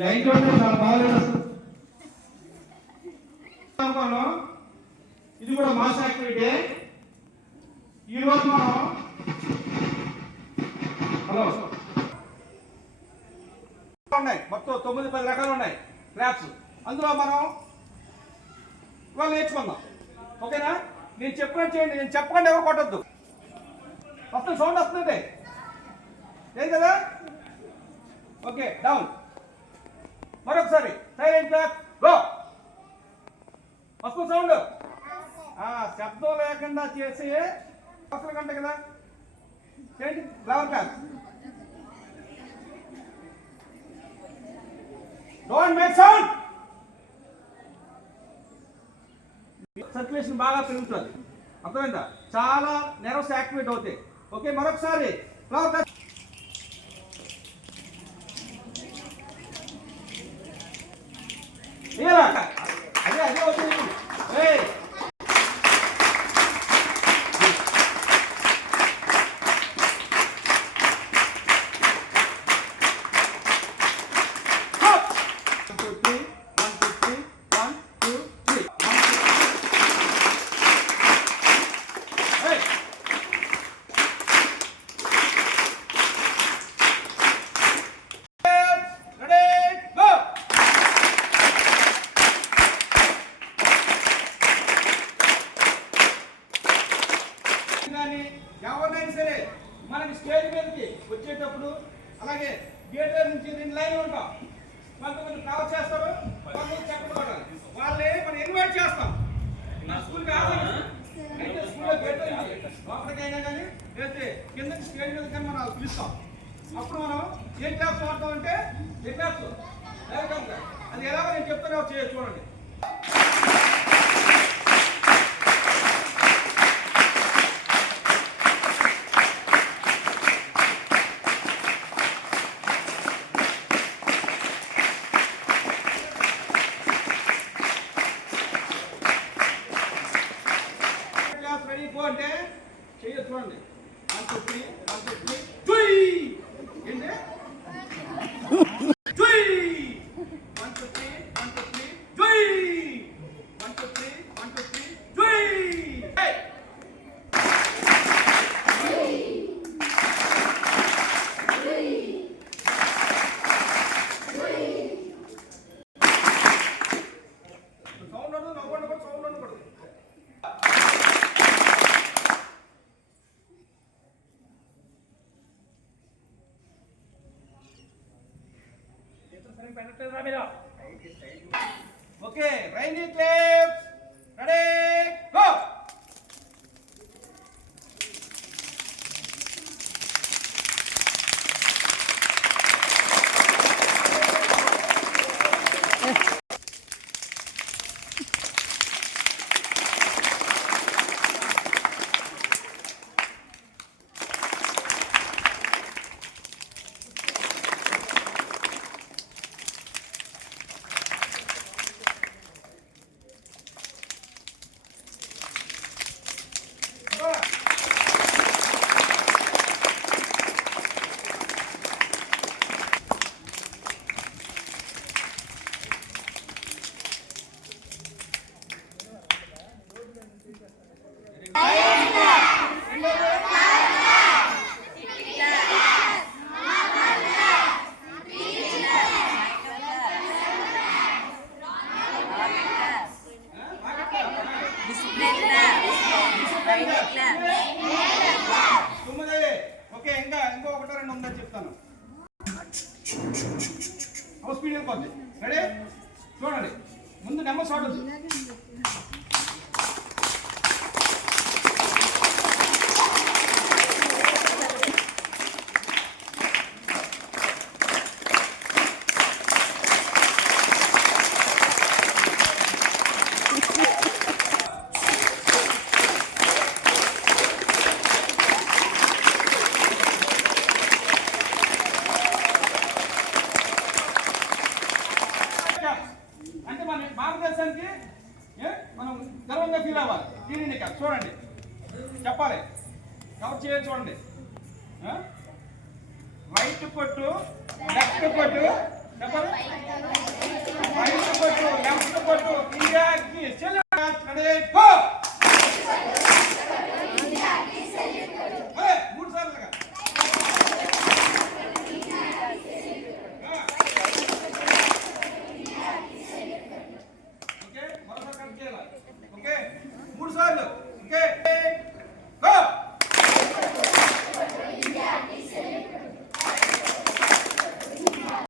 లైట్ ఉంటే చాలా బాగా ఇది కూడా మాస్ యాక్టివిటీ. ఈరోజు మనం ఉన్నాయి మొత్తం 9-10 రకాలు ఉన్నాయి క్రాప్స్. అందులో మనం ఇవాళ నేర్చుకుందాం. ఓకేనా? నేను చెప్పినట్టు చేయండి, నేను చెప్పకుండా ఎవరు కొట్టద్దు. మొత్తం సౌండ్ వస్తుంది లేదు కదా? Okay, down. మరొకసారి సైలెంట్ క్లాప్ గో. వస్తుంది సౌండ్. శబ్దం లేకుండా చేసి అవసరం కంటే కదా చేయండి. Flower clap. Don't make sound. Circulation బాగా పెరుగుతుంది. అర్థమైందా? చాలా నెర్వ్స్ యాక్టివేట్ అవుతాయి. ఓకే, మరొకసారి ఫ్లవర్ క్లాప్. అదే అదే అవుతుంది. ఎవరినైనా సరే మనకి స్టేజ్ మీదకి వచ్చేటప్పుడు అలాగే గేట్ నుంచి 2 లైన్లు ఉంటాం. కొంతమంది కవర్ చేస్తారు, కొంతమంది చెప్పలు కొట్టాలి. వాళ్ళని మనం ఇన్వైట్ చేస్తాం. నా స్కూల్కి అయితే స్కూల్లో గేట్ లోపలికైనా కానీ లేకపోతే కిందకి స్టేజ్ మీద కానీ మనం పిలుస్తాం. అప్పుడు మనం ఏ క్లాప్స్ వాడతాం అంటే ఏ క్లాప్స్ అది ఎలాగో నేను చెప్తాను చూడండి. అంటే చెయ్యి చూడండి. 1 2 3 1 2 3 తుయ్ ఏంటి తుయ్ 1 2 3 1 2 3 తుయ్ 1 2 3 1 2 3 తుయ్. హే సౌండ్ ఉండదు, నవ్వండి కూడా సౌండ్ ఉండకూడదు. Okay, rainy claps ready go. Okay, ఇంకా ఒకటో రెండు ఉందని చెప్తాను. స్పీడ్ వెళ్ళిపోద్ది. రెడీ చూడండి. ముందు నెంబర్ చూడద్దు. అంటే మన భారతదేశానికి మనం గర్వంగా ఫీల్ అవ్వాలి. దీనిని చూడండి, చెప్పాలి. కవర్ చేయాలి. చూడండి, రైట్ కొట్టు, లెఫ్ట్ కొట్టు, చెప్పండి. రైట్ కొట్టు, లెఫ్ట్ కొట్టు, ఇండియాకి